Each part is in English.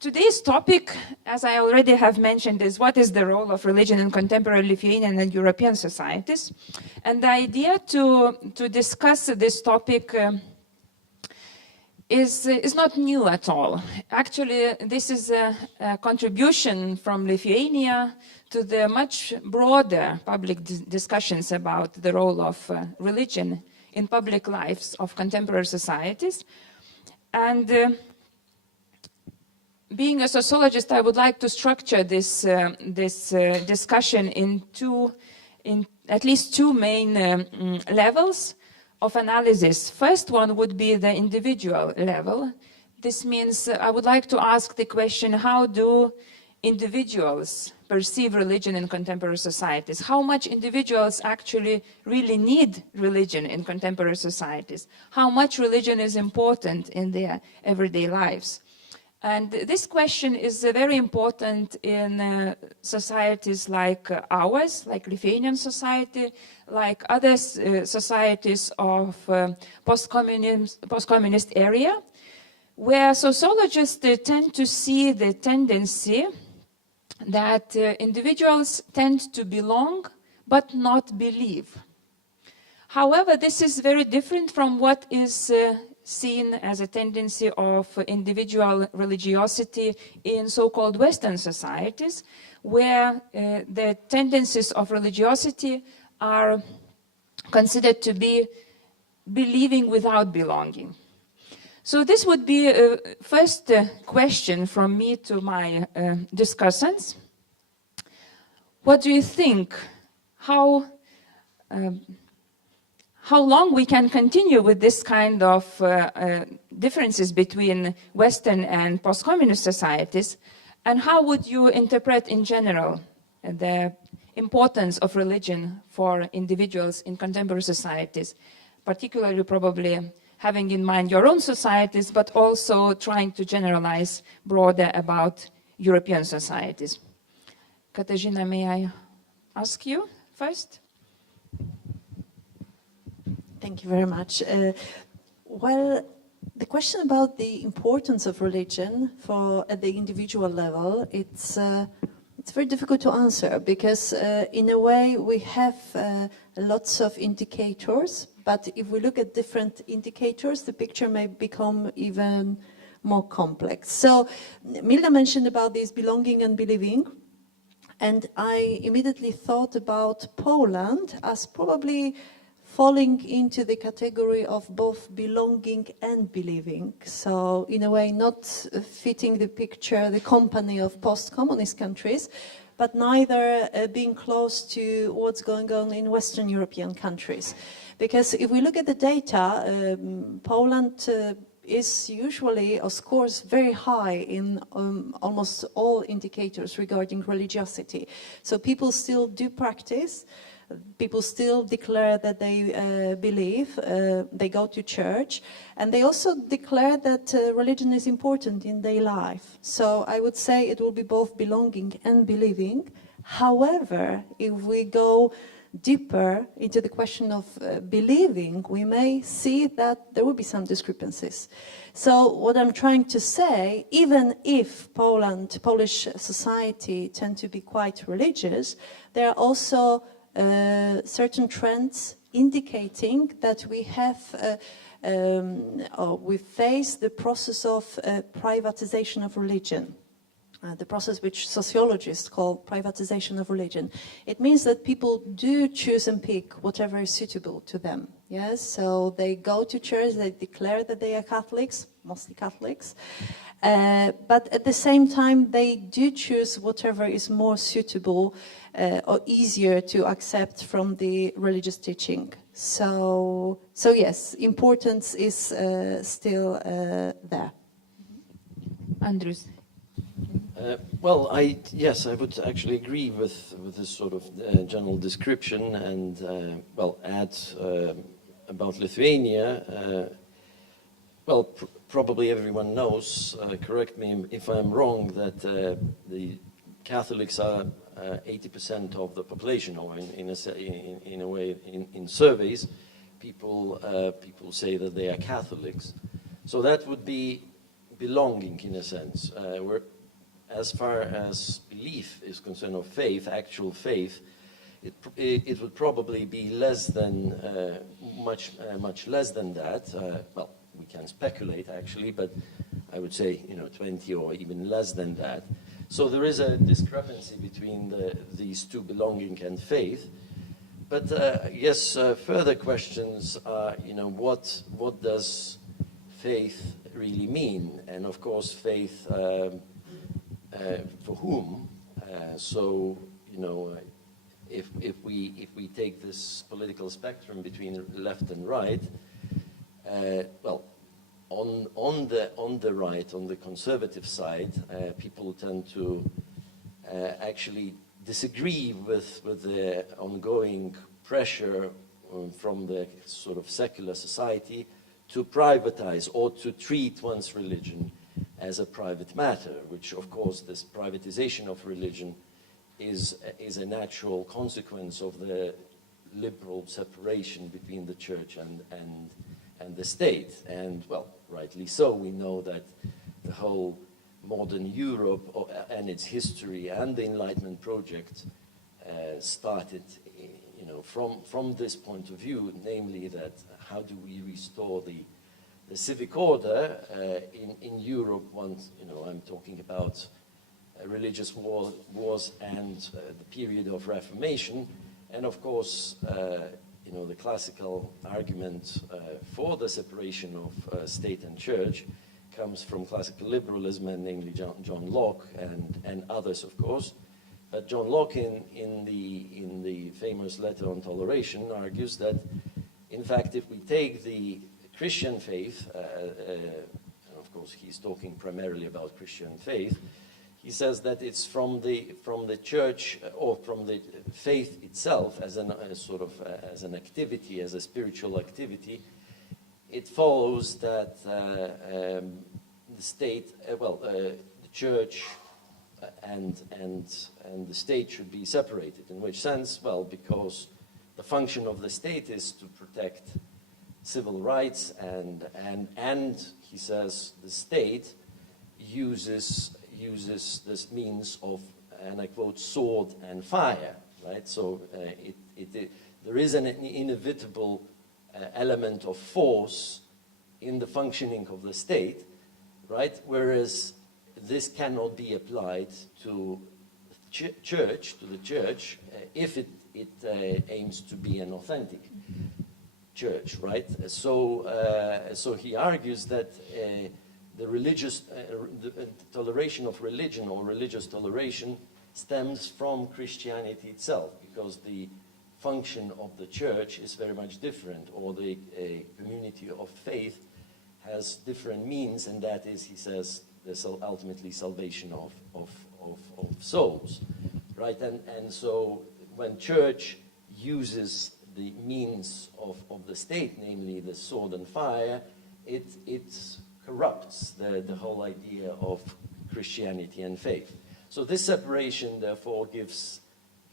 today's topic, as I already have mentioned, is what is the role of religion in contemporary Lithuanian and European societies. And the idea to discuss this topic is not new at all. Actually, this is a contribution from Lithuania to the much broader public discussions about the role of religion in public lives of contemporary societies. And being a sociologist, I would like to structure this discussion in at least two main levels of analysis. First one would be the individual level. This means I would like to ask the question, how do individuals perceive religion in contemporary societies? How much individuals actually really need religion in contemporary societies? How much religion is important in their everyday lives? And this question is very important in societies like ours, like Lithuanian society, like other societies of post-communist area, where sociologists tend to see the tendency that individuals tend to belong but not believe. However, this is very different from what is seen as a tendency of individual religiosity in so-called Western societies, where the tendencies of religiosity are considered to be believing without belonging. So this would be a first question from me to my discussants. What do you think? How long we can continue with this kind of differences between Western and post-communist societies, and how would you interpret in general the importance of religion for individuals in contemporary societies, particularly probably having in mind your own societies, but also trying to generalize broader about European societies? Katarzyna, may I ask you first? Thank you very much. Well, the question about the importance of religion at the individual level, it's very difficult to answer because in a way we have lots of indicators, but if we look at different indicators, the picture may become even more complex. So Milda mentioned about this belonging and believing, and I immediately thought about Poland as probably falling into the category of both belonging and believing. So in a way not fitting the picture, the company of post-communist countries, but neither being close to what's going on in Western European countries. Because if we look at the data, Poland is usually, or scores very high in almost all indicators regarding religiosity. So people still do practice. People still declare that they believe, they go to church, and they also declare that religion is important in their life. So I would say it will be both belonging and believing. However, if we go deeper into the question of believing, we may see that there will be some discrepancies. So what I'm trying to say, even if Polish society tend to be quite religious, there are also certain trends indicating that we have we face the process of privatization of religion, the process which sociologists call privatization of religion. It means that people do choose and pick whatever is suitable to them. Yes, so they go to church, they declare that they are Catholics, mostly Catholics, but at the same time they do choose whatever is more suitable or easier to accept from the religious teaching. So yes, importance is still there. Andrius. Well, yes, I would actually agree with this sort of general description, and add about Lithuania. Probably everyone knows. Correct me if I'm wrong. That the Catholics are 80% of the population, or in a way, in surveys, people say that they are Catholics. So that would be belonging in a sense. Where, as far as belief is concerned, or faith, actual faith, it would probably be less than, much less than that. Well, we can speculate actually, but I would say, 20 or even less than that. So there is a discrepancy between these two, belonging and faith. But yes, further questions are, what does faith really mean? And of course, faith for whom? So, if we take this political spectrum between left and right, well, on the right, on the conservative side, people tend to actually disagree with the ongoing pressure from the sort of secular society to privatize or to treat one's religion as a private matter, which of course this privatization of religion is a natural consequence of the liberal separation between the church and the state. And well, rightly so, we know that the whole modern Europe and its history and the Enlightenment project started, from this point of view, namely that how do we restore the civic order in Europe once, I'm talking about religious wars and the period of Reformation. And of course, the classical argument for the separation of state and church comes from classical liberalism, and namely John Locke and others, of course. But John Locke, in the famous letter on toleration, argues that, in fact, if we take the Christian faith, and of course he's talking primarily about Christian faith, he says that it's from the church, or from the faith itself as an activity, as a spiritual activity. It follows that the state, the church and the state should be separated. In which sense? Well, because the function of the state is to protect civil rights, and he says the state uses this means of, and I quote, sword and fire, right? So there is an inevitable element of force in the functioning of the state, right? Whereas this cannot be applied to the church, if it aims to be an authentic church, right? So he argues that the religious the toleration of religion, or religious toleration, stems from Christianity itself, because the function of the church is very much different, or the community of faith has different means, and that is, he says, ultimately salvation of souls, right? And so when church uses the means of the state, namely the sword and fire, it corrupts the whole idea of Christianity and faith. So this separation, therefore, gives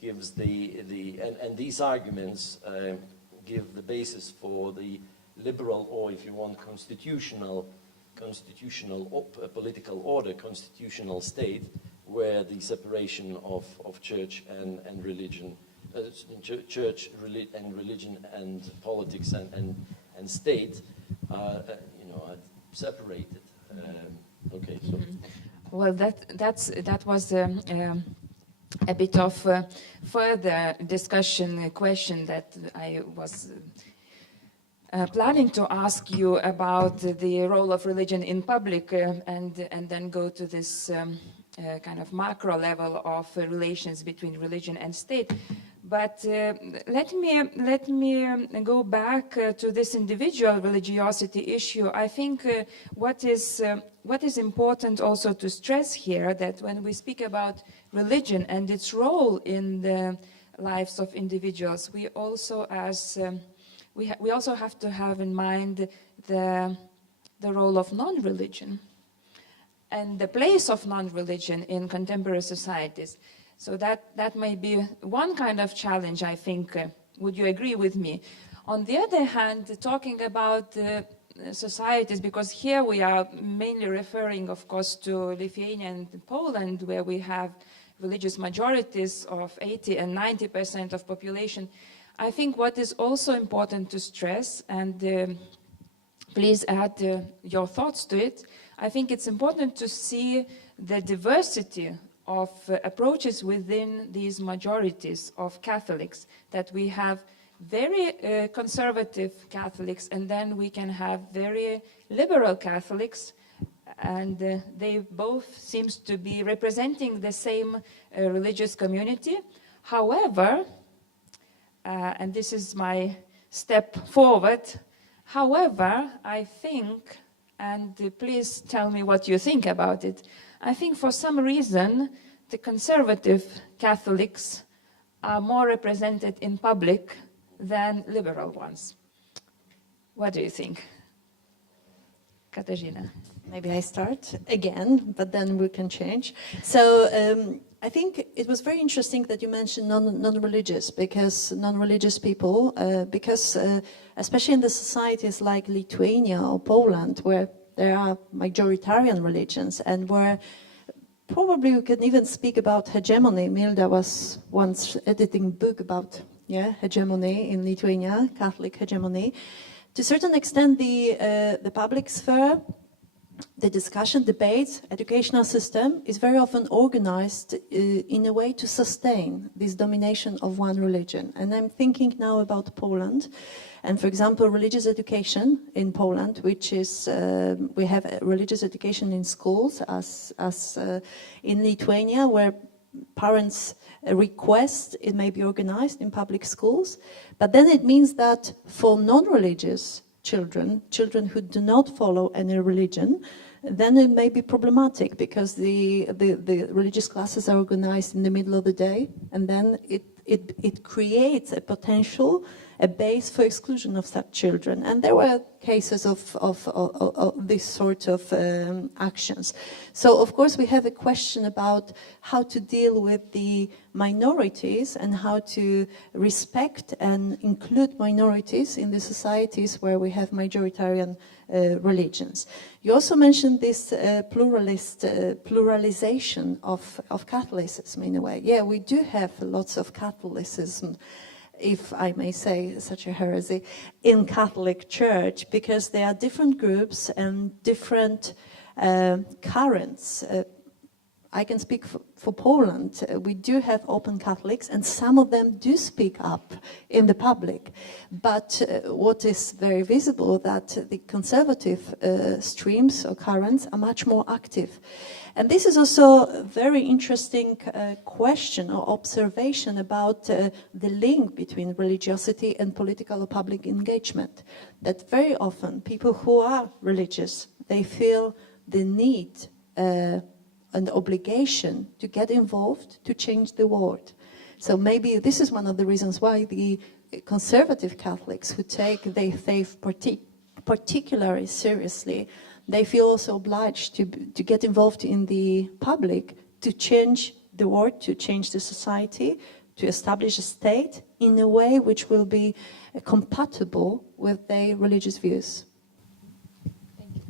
and these arguments give the basis for the liberal, or if you want, constitutional political order, constitutional state, where the separation of church and religion, and religion and politics and state are separated. Okay, so. Well, that was a bit of further discussion question that I was planning to ask you about the role of religion in public, and then go to this kind of macro level of relations between religion and state. But let me go back to this individual religiosity issue. I think what is important also to stress here, that when we speak about religion and its role in the lives of individuals, we also we also have to have in mind the role of non-religion and the place of non-religion in contemporary societies. So that may be one kind of challenge, I think. Would you agree with me? On the other hand, talking about societies, because here we are mainly referring, of course, to Lithuania and Poland, where we have religious majorities of 80 and 90% of population. I think what is also important to stress, and please add your thoughts to it, I think it's important to see the diversity of approaches within these majorities of Catholics, that we have very conservative Catholics, and then we can have very liberal Catholics, and they both seems to be representing the same religious community. However, and this is my step forward, however, I think, and please tell me what you think about it, I think for some reason the conservative Catholics are more represented in public than liberal ones. What do you think? Katarzyna. Maybe I start again, but then we can change. So I think it was very interesting that you mentioned non-religious, because non-religious people, especially in the societies like Lithuania or Poland, where there are majoritarian religions and where probably we can even speak about hegemony. Milda was once editing a book about hegemony in Lithuania, Catholic hegemony. To a certain extent, the public sphere, the discussion, debates, educational system is very often organized in a way to sustain this domination of one religion. And I'm thinking now about Poland. And for example, religious education in Poland, which is, we have religious education in schools as in Lithuania, where parents request it may be organized in public schools. But then it means that for non-religious children who do not follow any religion, then it may be problematic, because the religious classes are organized in the middle of the day, and then it creates a potential, a base for exclusion of such children. And there were cases of this sort of actions. So of course we have a question about how to deal with the minorities and how to respect and include minorities in the societies where we have majoritarian religions. You also mentioned this pluralization of Catholicism in a way. Yeah, we do have lots of Catholicism, if I may say such a heresy, in Catholic Church, because there are different groups and different currents. I can speak for Poland. We do have open Catholics, and some of them do speak up in the public. But what is very visible, that the conservative streams or currents are much more active. And this is also a very interesting question or observation about the link between religiosity and political or public engagement. That very often people who are religious, they feel the need an obligation to get involved to change the world. So maybe this is one of the reasons why the conservative Catholics who take their faith particularly seriously, they feel also obliged to get involved in the public to change the world, to change the society, to establish a state in a way which will be compatible with their religious views. Thank you.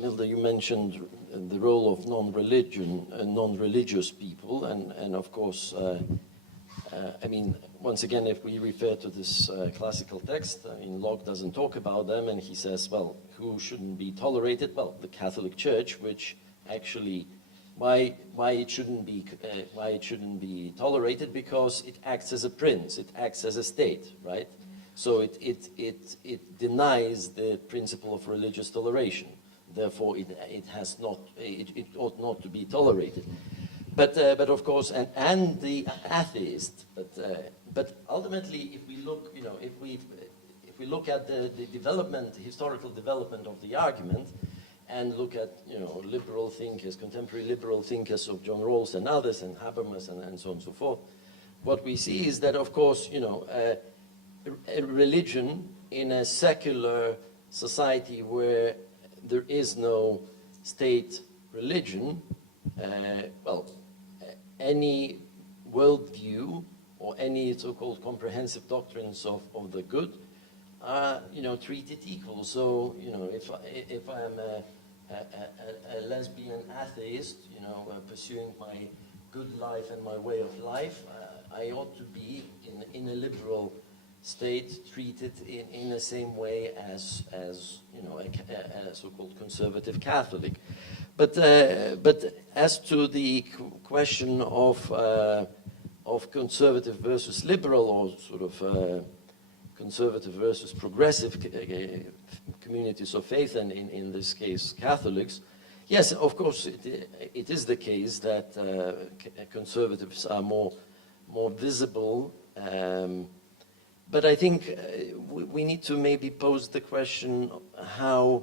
Milda, you mentioned the role of non-religious people, and of course, I mean, once again, if we refer to this classical text, I mean, Locke doesn't talk about them, and he says, well, who shouldn't be tolerated? Well, the Catholic Church, which actually, why it shouldn't be tolerated? Because it acts as a prince, it acts as a state, right? So it denies the principle of religious toleration. Therefore, it ought not to be tolerated. But of course, and the atheist. But ultimately, if we look, you know, if we look at the development, historical development of the argument, and look at, you know, liberal thinkers, contemporary liberal thinkers of John Rawls and others, and Habermas and so on and so forth, what we see is that, of course, you know, a religion in a secular society where there is no state religion, any worldview or any so-called comprehensive doctrines of the good treated equal. So, if I'm a lesbian atheist, pursuing my good life and my way of life, I ought to be in a liberal state treated in the same way as a so-called conservative Catholic. But as to the question of conservative versus liberal, or sort of conservative versus progressive communities of faith, and in this case Catholics, yes, of course it is the case that conservatives are more visible. But I think we need to maybe pose the question how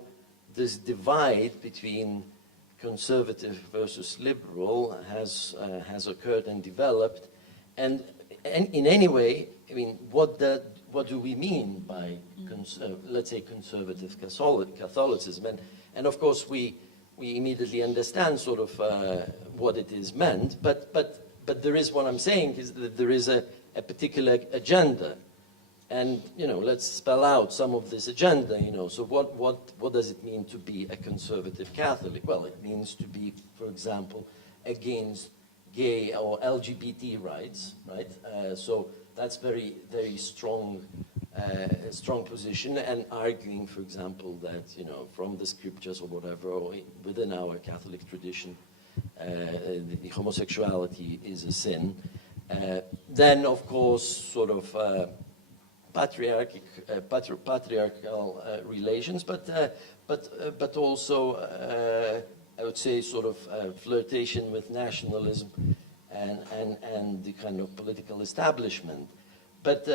this divide between conservative versus liberal has occurred and developed, and in any way, I mean, what do we mean by let's say conservative Catholicism? And of course we immediately understand sort of what it is meant, but there is, what I'm saying is that there is a particular agenda. And, let's spell out some of this agenda, So what does it mean to be a conservative Catholic? Well, it means to be, for example, against gay or LGBT rights, right? So that's very, very strong position, and arguing, for example, that, from the scriptures or whatever, or within our Catholic tradition, the homosexuality is a sin. Then, of course, sort of patriarchal relations, but also I would say sort of flirtation with nationalism and the kind of political establishment. But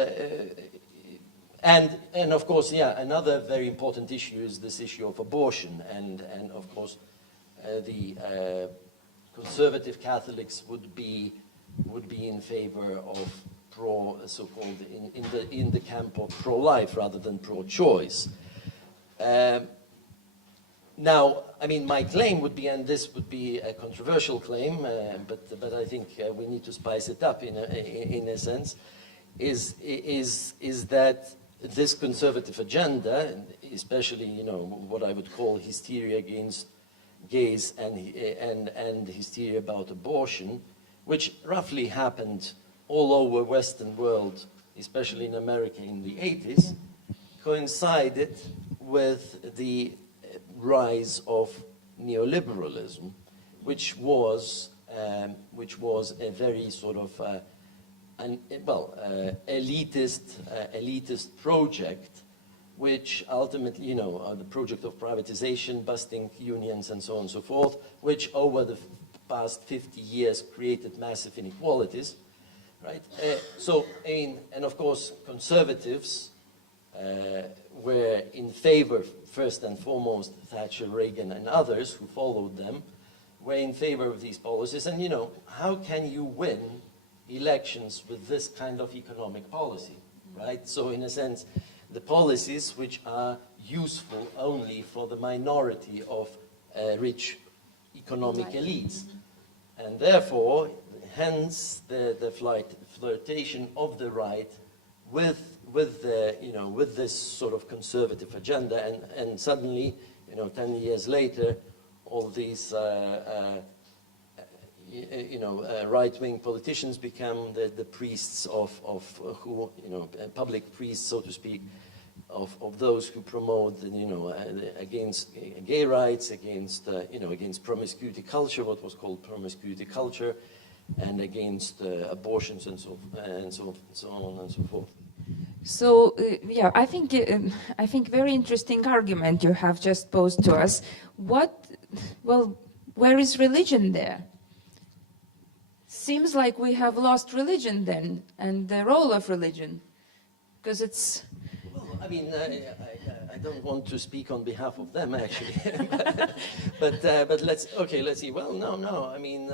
and of course, yeah, another very important issue is this issue of abortion, and of course the conservative Catholics would be in favor of so-called in the camp of pro-life rather than pro-choice. Now, I mean, my claim would be, and this would be a controversial claim, but I think we need to spice it up in a sense, is that this conservative agenda, especially what I would call hysteria against gays and hysteria about abortion, which roughly happened all over Western world, especially in America in the 80s, coincided with the rise of neoliberalism, which was a very sort of elitist project, which ultimately, the project of privatization, busting unions, and so on and so forth, which over the past 50 years created massive inequalities. Right. And of course, conservatives were in favor, first and foremost, Thatcher, Reagan, and others who followed them, were in favor of these policies. And how can you win elections with this kind of economic policy, right? So in a sense, the policies which are useful only for the minority of rich economic elites, and therefore, hence the flirtation of the right with this sort of conservative agenda, and suddenly, 10 years later, all these right-wing politicians become the priests of who, public priests, so to speak, of those who promote, against gay rights, against promiscuity culture, what was called promiscuity culture, and against abortions and so on and so forth. So yeah, I think very interesting argument you have just posed to us. Where is religion there? Seems like we have lost religion then, and the role of religion, because it's. Well, I mean, I don't want to speak on behalf of them actually, but let's see. Well, no. I mean,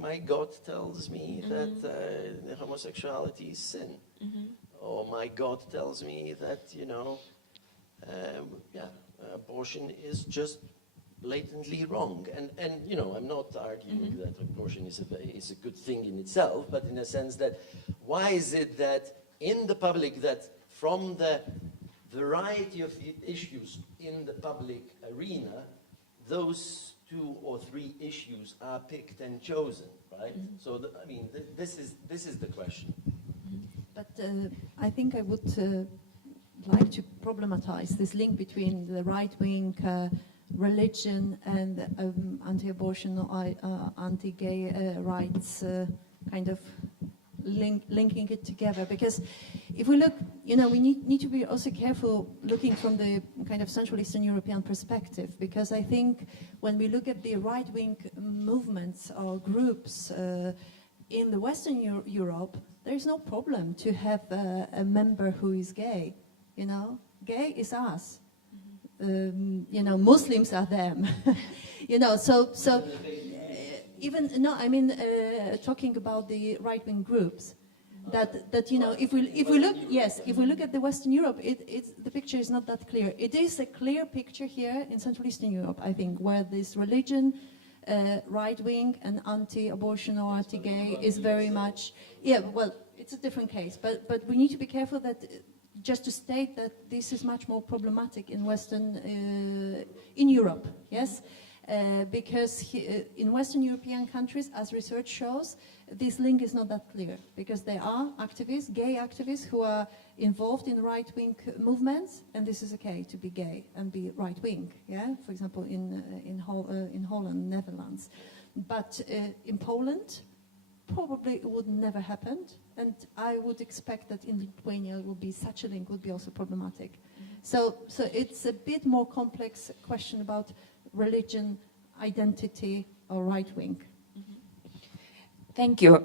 my God tells me that homosexuality is sin, or my God tells me that abortion is just blatantly wrong, and I'm not arguing that abortion is a good thing in itself, but in a sense that why is it that in the public that from the variety of issues in the public arena, those 2 or 3 issues are picked and chosen, right? So, I mean, this is the question. But I think I would like to problematize this link between the right-wing religion and anti-abortion or anti-gay rights kind of linking it together, because if we look, we need to be also careful looking from the kind of Central Eastern European perspective, because I think when we look at the right-wing movements or groups in the Western Europe, there is no problem to have a member who is gay. Gay is us. Muslims are them. So. Even no, I mean talking about the right-wing groups, that if we look at the Western Europe, the picture is not that clear. It is a clear picture here in Central Eastern Europe, I think, where this religion, right-wing and anti-abortion or anti-gay is very much. Yeah, well, it's a different case, but we need to be careful that. Just to state that this is much more problematic in in Europe, yes. Because in Western European countries, as research shows, this link is not that clear, because there are activists, gay activists, who are involved in right-wing movements, and this is okay to be gay and be right-wing. Yeah, for example, in Holland, Netherlands, but in Poland, probably it would never happen, and I would expect that in Lithuania such a link would be also problematic. So it's a bit more complex question about religion, identity, or right-wing. Thank you.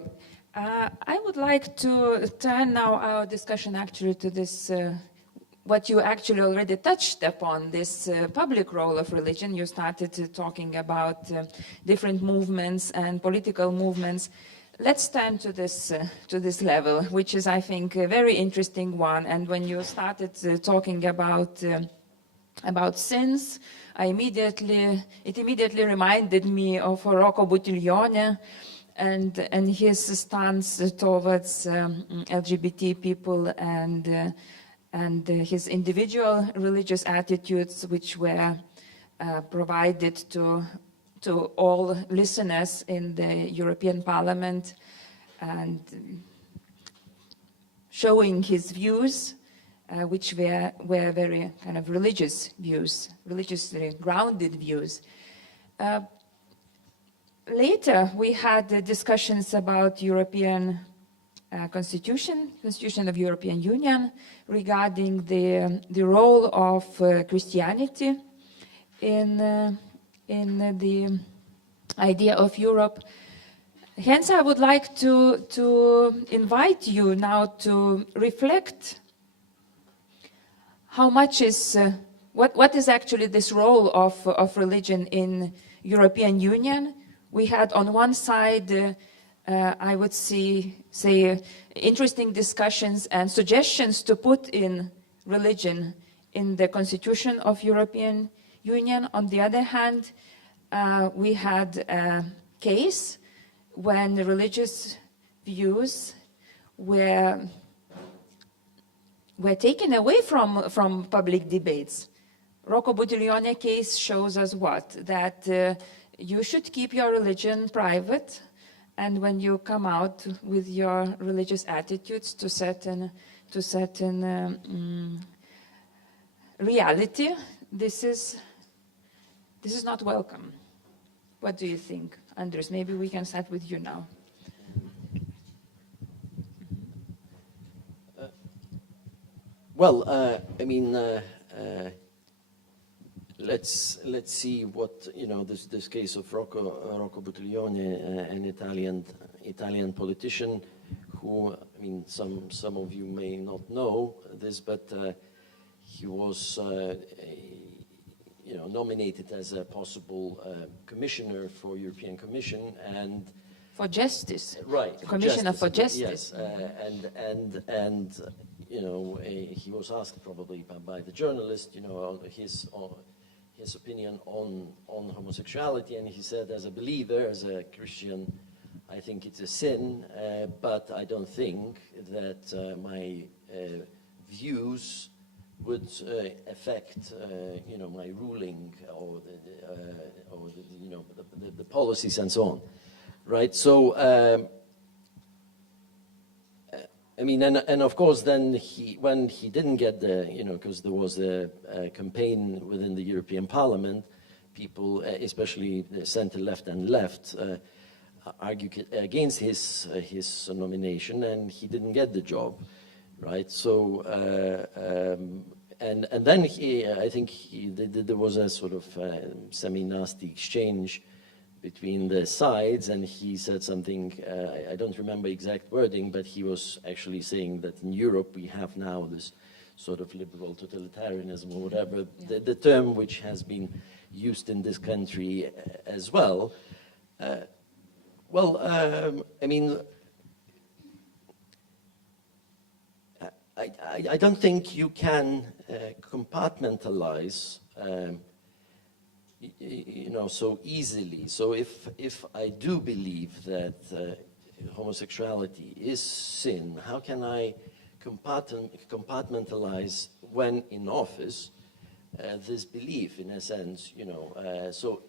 I would like to turn now our discussion actually to this, what you actually already touched upon, this public role of religion. You started talking about different movements and political movements. Let's turn to this level, which is, I think, a very interesting one. And when you started talking about sins, it immediately reminded me of Rocco Buttiglione and his stance towards LGBT people and his individual religious attitudes, which were provided to all listeners in the European Parliament, and showing his views, which were very kind of religious views, religiously grounded views. Later, we had discussions about European Constitution of European Union, regarding the role of Christianity in the idea of Europe. Hence, I would like to invite you now to reflect how much is, what is actually this role of religion in European Union. We had on one side, I would say, interesting discussions and suggestions to put in religion in the Constitution of European Union. On the other hand, we had a case when the religious views were taken away from public debates. Rocco Buttiglione case shows us what? That you should keep your religion private, and when you come out with your religious attitudes to certain reality, this is not welcome. What do you think, Andrius? Maybe we can start with you now. Well, I mean, let's see what this case of Rocco Buttiglione, an Italian politician, who, I mean, some of you may not know this, but he was nominated as a possible commissioner for European Commission and for justice, right? Commissioner for justice. Yes, and he was asked probably by the journalist, his opinion on homosexuality, and he said, as a believer, as a Christian, I think it's a sin, but I don't think that my views would affect, my ruling or the policies and so on, right? So, and of course, then when he didn't get the, because there was a campaign within the European Parliament, people, especially the center left and left, argued against his nomination, and he didn't get the job, right? So, and then I think there was a sort of semi-nasty exchange between the sides, and he said something, I don't remember exact wording, but he was actually saying that in Europe we have now this sort of liberal totalitarianism or whatever, the term which has been used in this country as well. I don't think you can compartmentalize so easily. So if I do believe that homosexuality is sin, how can I compartmentalize when in office this belief, in a sense, so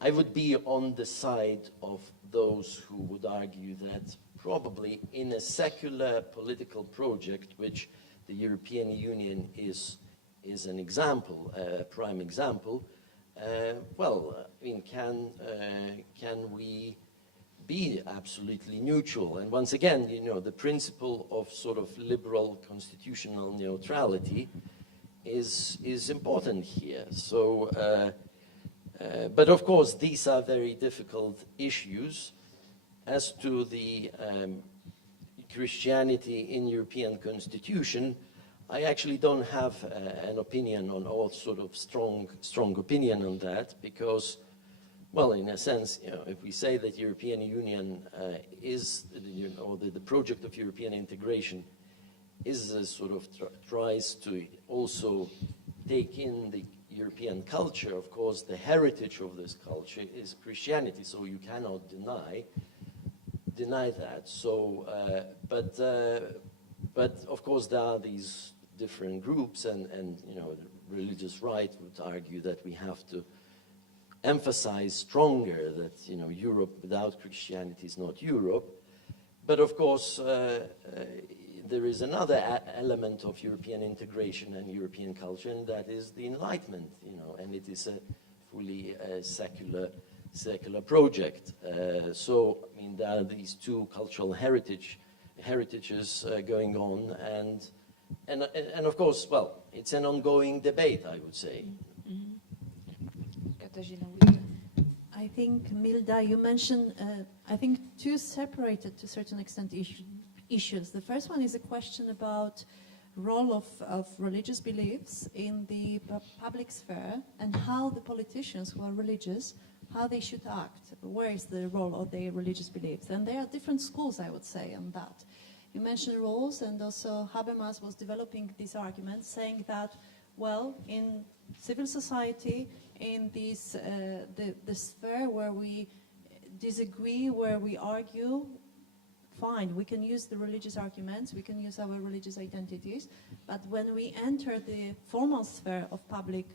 I would be on the side of those who would argue that probably in a secular political project, which the European Union is an example, a prime example, can we be absolutely neutral? And once again, the principle of sort of liberal constitutional neutrality is important here. So, but of course, these are very difficult issues. As to the Christianity in European constitution, I actually don't have an opinion on, or sort of strong opinion on that, because, well, in a sense, if we say that European Union is, or the project of European integration is a sort of tries to also take in the European culture, of course, the heritage of this culture is Christianity, so you cannot deny that. So, but of course there are these different groups, and the religious right would argue that we have to emphasize stronger that Europe without Christianity is not Europe. But of course there is another element of European integration and European culture, and that is the Enlightenment, and it is a fully secular project. So there are these two cultural heritages going on, and of course, well, it's an ongoing debate, I would say. Katarzyna. I think, Milda, you mentioned, I think, two separated to a certain extent issues. The first one is a question about role of religious beliefs in the public sphere, and how the politicians who are religious, how they should act. Where is the role of their religious beliefs? And there are different schools, I would say, on that. You mentioned roles, and also Habermas was developing these arguments, saying that, well, in civil society, in this the sphere where we disagree, where we argue, fine, we can use the religious arguments, we can use our religious identities, but when we enter the formal sphere of public,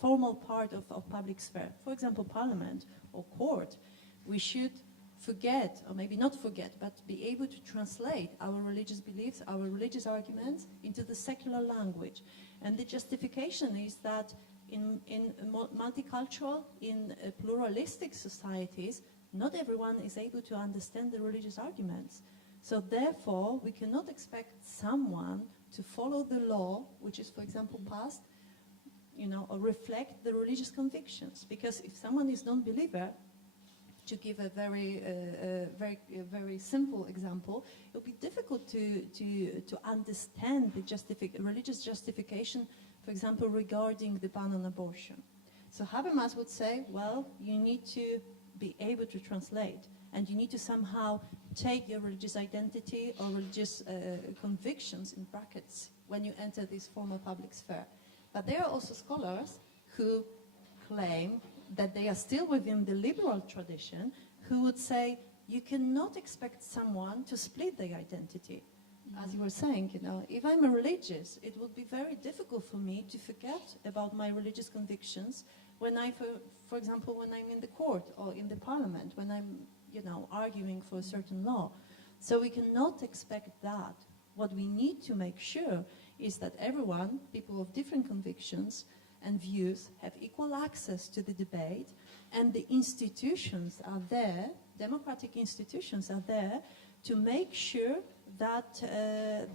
formal part of public sphere, for example, parliament or court, we should forget, or maybe not forget, but be able to translate our religious beliefs, our religious arguments into the secular language. And the justification is that in multicultural, in pluralistic societies, not everyone is able to understand the religious arguments. So therefore, we cannot expect someone to follow the law, which is, for example, passed, or reflect the religious convictions. Because if someone is non-believer, to give a very simple example, it would be difficult to understand the religious justification, for example, regarding the ban on abortion. So Habermas would say, well, you need to be able to translate, and you need to somehow take your religious identity or religious convictions in brackets when you enter this formal public sphere. But there are also scholars who claim that they are still within the liberal tradition, who would say you cannot expect someone to split their identity. As you were saying, you know, if I'm a religious, it would be very difficult for me to forget about my religious convictions when for example, when I'm in the court or in the parliament, when I'm, you know, arguing for a certain law. So we cannot expect that. What we need to make sure is that everyone, people of different convictions and views, have equal access to the debate, and the institutions are there, democratic institutions are there, to make sure that,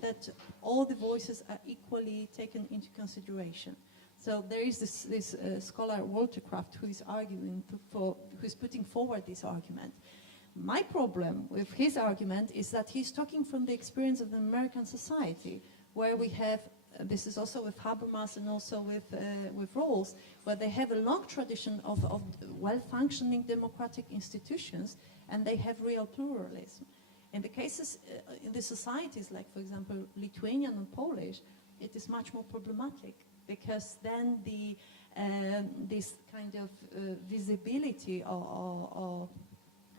that all the voices are equally taken into consideration. So there is this scholar Walter Kraft who is arguing who's putting forward this argument. My problem with his argument is that he's talking from the experience of the American society, where we have, this is also with Habermas and also with Rawls, where they have a long tradition of well-functioning democratic institutions, and they have real pluralism. In the cases, in the societies like, for example, Lithuanian and Polish, it is much more problematic, because then this kind of visibility or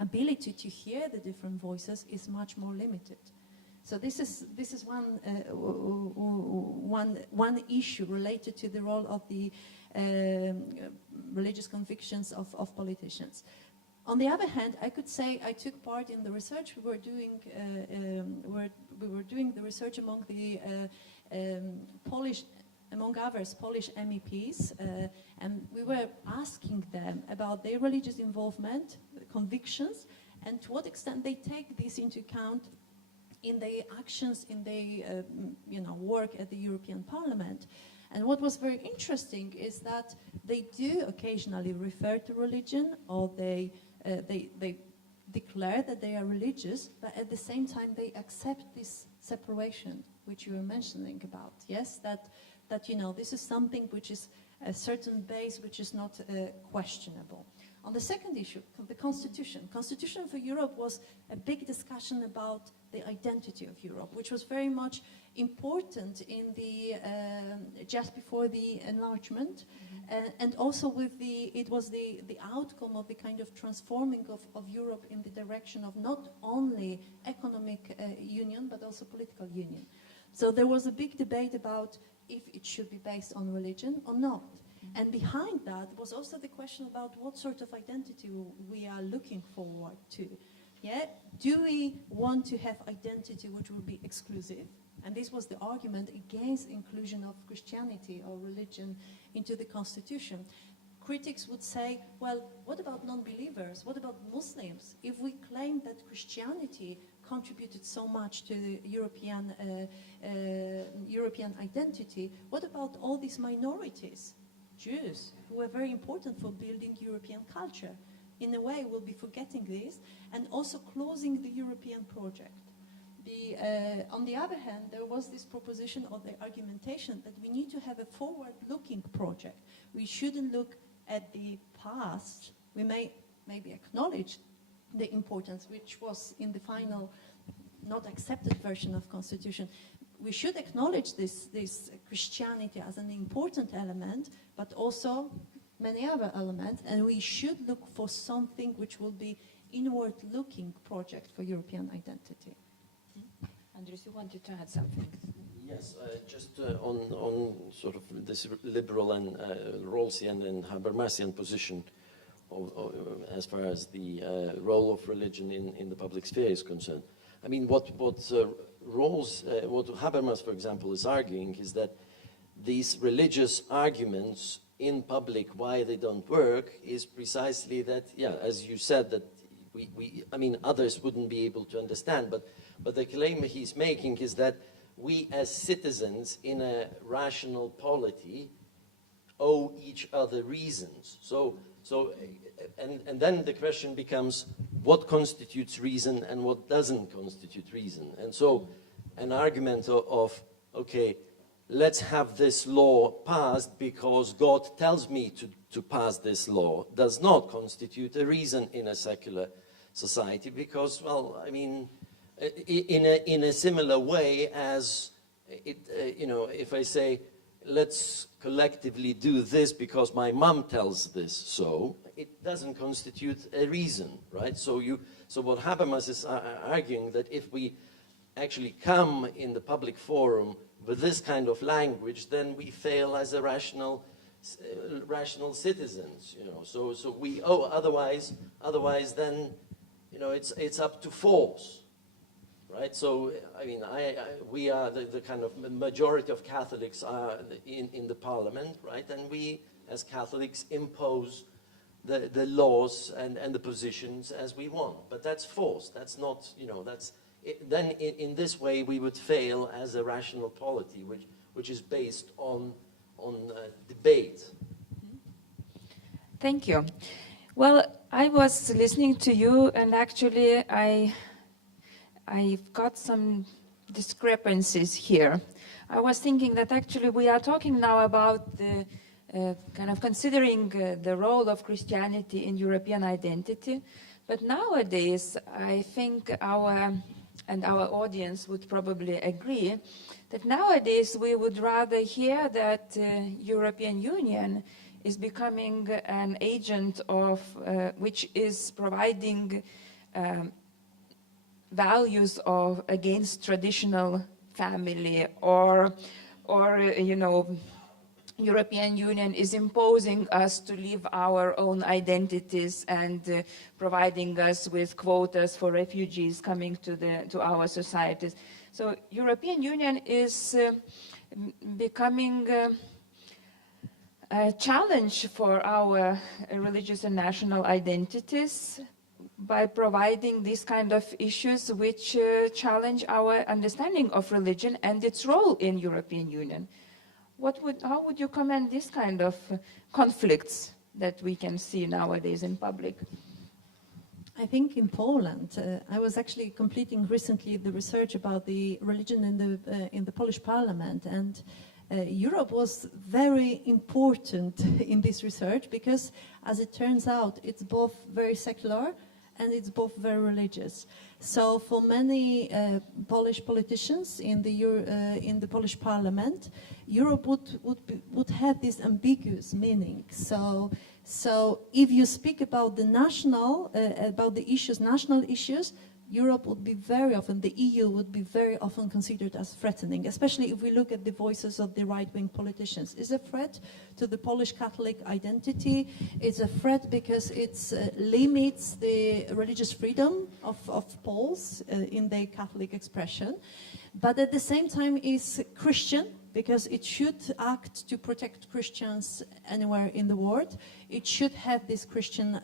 ability to hear the different voices is much more limited. So this is one issue related to the role of the religious convictions of politicians. On the other hand, I could say I took part in the research we were doing. We were doing the research among the Polish, among others, Polish MEPs, and we were asking them about their religious involvement, convictions, and to what extent they take this into account in their actions, in their work at the European Parliament. And what was very interesting is that they do occasionally refer to religion, or they declare that they are religious, but at the same time they accept this separation, which you were mentioning about. Yes, that this is something which is a certain base, which is not questionable. On the second issue, the Constitution. Constitution for Europe was a big discussion about the identity of Europe, which was very much important in the just before the enlargement, and also it was the outcome of the kind of transforming of Europe in the direction of not only economic union, but also political union. So there was a big debate about if it should be based on religion or not. And behind that was also the question about what sort of identity we are looking forward to. Yeah? Do we want to have identity which will be exclusive? And this was the argument against inclusion of Christianity or religion into the Constitution. Critics would say, well, what about non-believers? What about Muslims? If we claim that Christianity contributed so much to the European identity, what about all these minorities? Jews, who were very important for building European culture. In a way, we'll be forgetting this and also closing the European project. On the other hand, there was this proposition of the argumentation that we need to have a forward-looking project. We shouldn't look at the past. We may maybe acknowledge the importance, which was in the final not accepted version of Constitution. We should acknowledge this Christianity as an important element, but also many other elements, and we should look for something which will be inward-looking project for European identity. Andrius, you wanted to add something? Yes, just on sort of this liberal and Rawlsian and Habermasian position as far as the role of religion in the public sphere is concerned. I mean, what Habermas, for example, is arguing is that these religious arguments in public, why they don't work, is precisely that, yeah, as you said, that I mean, others wouldn't be able to understand, but the claim he's making is that we as citizens in a rational polity owe each other reasons. And then the question becomes, what constitutes reason and what doesn't constitute reason? And so an argument of okay, let's have this law passed because God tells me to pass this law does not constitute a reason in a secular society, because, well, I mean, in a similar way as if I say, let's collectively do this because my mom tells this so, it doesn't constitute a reason, right? So So what Habermas is arguing that if we actually come in the public forum with this kind of language, then we fail as a rational citizens, you know. So we otherwise then, you know, it's up to force, right? So I mean, we are the kind of majority of Catholics are in the parliament, right? And we as Catholics impose the laws and the positions as we want. But that's force. That's not, you know, that's then in this way we would fail as a rational polity, which is based on debate. Thank you. Well, I was listening to you, and actually I've got some discrepancies here. I was thinking that actually we are talking now about the kind of considering the role of Christianity in European identity, but nowadays I think our audience would probably agree that nowadays we would rather hear that European Union is becoming an agent of which is providing values of against traditional family, or you know, European Union is imposing us to live our own identities and providing us with quotas for refugees coming to our societies. So European Union is becoming a challenge for our religious and national identities by providing these kind of issues which challenge our understanding of religion and its role in European Union. How would you comment this kind of conflicts that we can see nowadays in public? I think in Poland, I was actually completing recently the research about the religion in the Polish parliament, and Europe was very important in this research because, as it turns out, it's both very secular and it's both very religious. So for many Polish politicians in the Polish parliament, Europe would have this ambiguous meaning. So if you speak about the national issues, Europe would be very often, the EU would be very often considered as threatening, especially if we look at the voices of the right-wing politicians. It's a threat to the Polish Catholic identity. It's a threat because it limits the religious freedom of Poles in their Catholic expression. But at the same time is Christian, because it should act to protect Christians anywhere in the world. It should have this Christian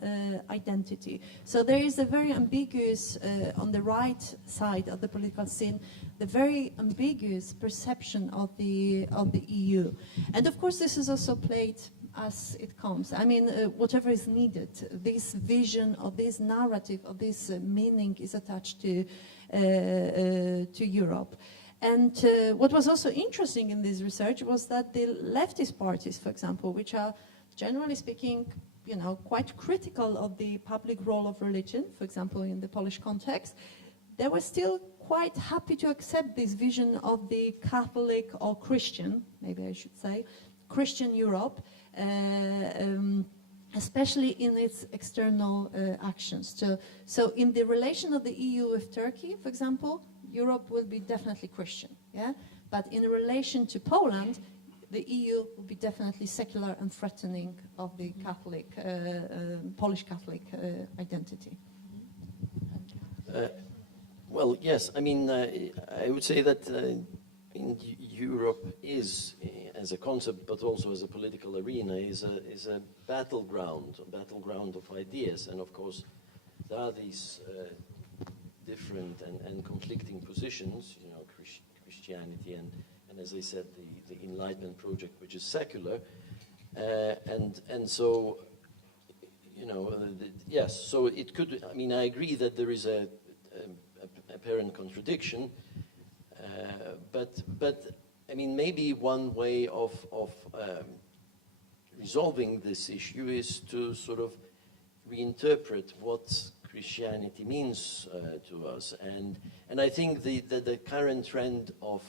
identity. So there is a very ambiguous, on the right side of the political scene, the very ambiguous perception of the EU. And of course this is also played as it comes. I mean, whatever is needed, this vision of this narrative of this meaning is attached to Europe. And what was also interesting in this research was that the leftist parties, for example, which are generally speaking, you know, quite critical of the public role of religion, for example, in the Polish context, they were still quite happy to accept this vision of the Catholic or Christian, maybe I should say, Christian Europe, especially in its external actions. So in the relation of the EU with Turkey, for example, Europe will be definitely Christian, yeah? But in relation to Poland, the EU will be definitely secular and threatening of the Catholic, Polish Catholic identity. Well, yes, I mean, I would say that Europe is, as a concept, but also as a political arena, is a battleground of ideas, and of course, there are these different and conflicting positions, you know, Christianity and as I said, the Enlightenment project, which is secular, and so, you know, yes, so it could. I mean, I agree that there is a apparent contradiction, but I mean, maybe one way of resolving this issue is to sort of reinterpret what Christianity means to us, and I think the current trend of,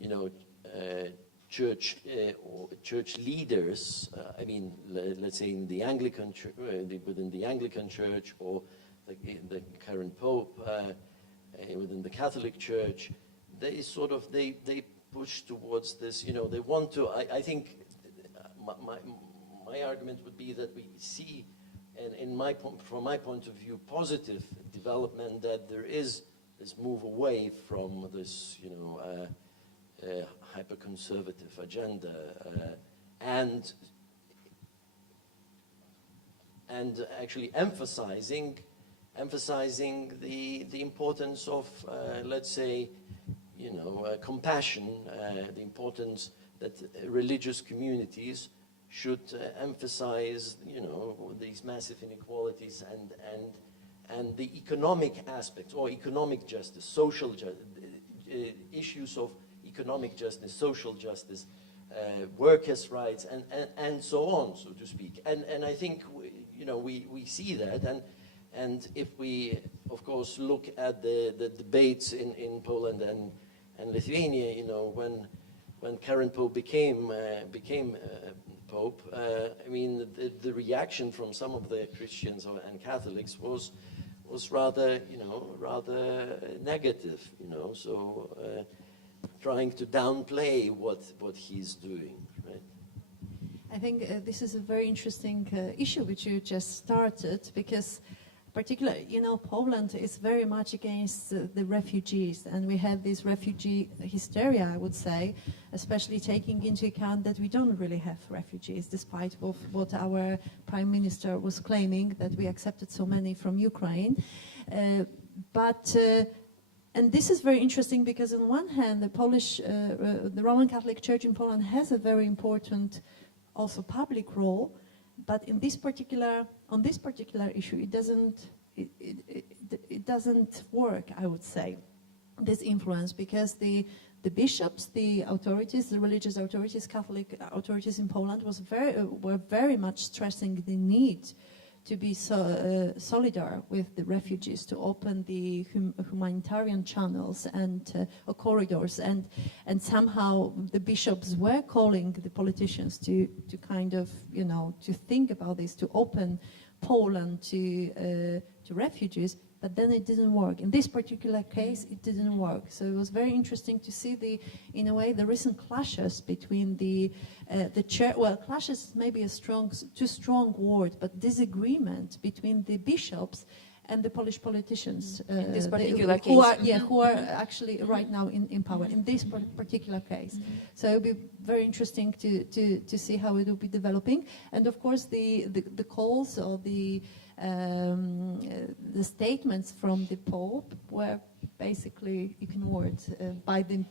you know, church leaders, I mean, let's say in the Anglican within the Anglican Church, or the current Pope, within the Catholic Church, they sort of, they push towards this, they want to, I think my argument would be that we see, and from my point of view, positive development, that there is this move away from this, hyper-conservative agenda, and actually emphasizing the importance of, let's say, compassion, the importance that religious communities should emphasize, these massive inequalities and the economic aspects, or economic justice, social issues of economic justice, social justice, workers' rights, and so on, so to speak. And I think we see that, and if we, of course, look at the debates in Poland and Lithuania, when current Pope became Pope, I mean, the reaction from some of the Christians and Catholics was rather, rather negative, so trying to downplay what he's doing, right? I think this is a very interesting issue which you just started, because particularly, Poland is very much against the refugees, and we have this refugee hysteria, I would say, especially taking into account that we don't really have refugees, despite of what our Prime Minister was claiming, that we accepted so many from Ukraine. And this is very interesting because on one hand, the Roman Catholic Church in Poland has a very important also public role, but on this particular issue, it doesn't work, I would say, this influence, because the bishops, the authorities, the religious authorities, Catholic authorities in Poland were very much stressing the need to be solidar with the refugees, to open the humanitarian channels and corridors, and somehow the bishops were calling the politicians to kind of, to think about this, to open Poland to refugees, but then it didn't work. In this particular case, it didn't work. So it was very interesting to see in a way, the recent clashes between the church. Well, clashes is maybe too strong word, but disagreement between the bishops and the Polish politicians. In this particular case. Who are actually right now in power, in this particular case. So it will be very interesting to see how it will be developing. And of course, the calls or the statements from the Pope were basically ignored by the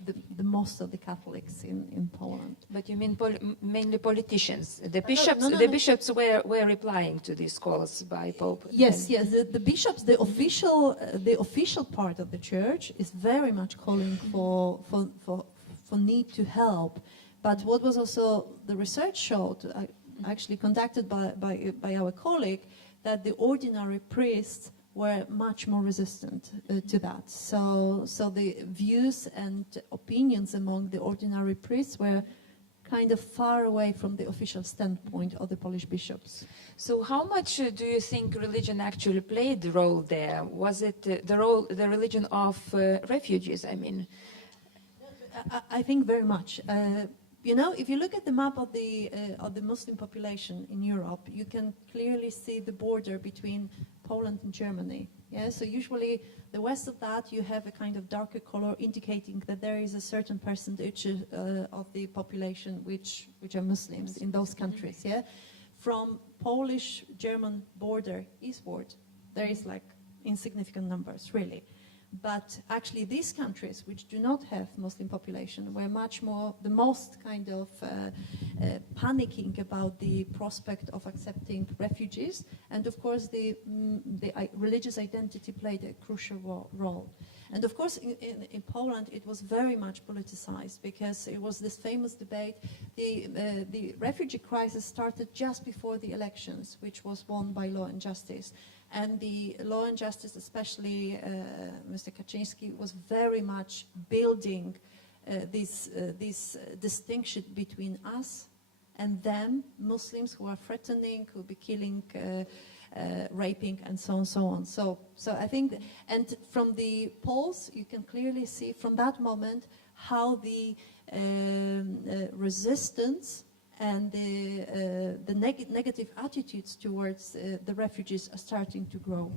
most of the Catholics in Poland. But you mean mainly politicians? The bishops, the bishops were replying to these calls by Pope. Yes, yes. The bishops, the official part of the church is very much calling for need to help. But what was also the research showed, actually conducted by our colleague, that the ordinary priests were much more resistant to that. So the views and opinions among the ordinary priests were kind of far away from the official standpoint of the Polish bishops. So how much do you think religion actually played the role there? Was it the religion of refugees, I mean? I think very much. If you look at the map of the Muslim population in Europe, you can clearly see the border between Poland and Germany. Yeah, so usually the west of that you have a kind of darker color indicating that there is a certain percentage of the population which are Muslims in those countries. Yeah, from Polish-German border eastward, there is like insignificant numbers really. But actually these countries which do not have Muslim population were much more, the most kind of panicking about the prospect of accepting refugees. And of course the religious identity played a crucial role. And of course in Poland it was very much politicized because it was this famous debate. The refugee crisis started just before the elections, which was won by Law and Justice. And the Law and Justice, especially Mr. Kaczyński, was very much building this distinction between us and them, Muslims who are threatening, who will be killing raping, and so on, so on. So I think, and from the polls, you can clearly see from that moment how the resistance and the negative attitudes towards the refugees are starting to grow.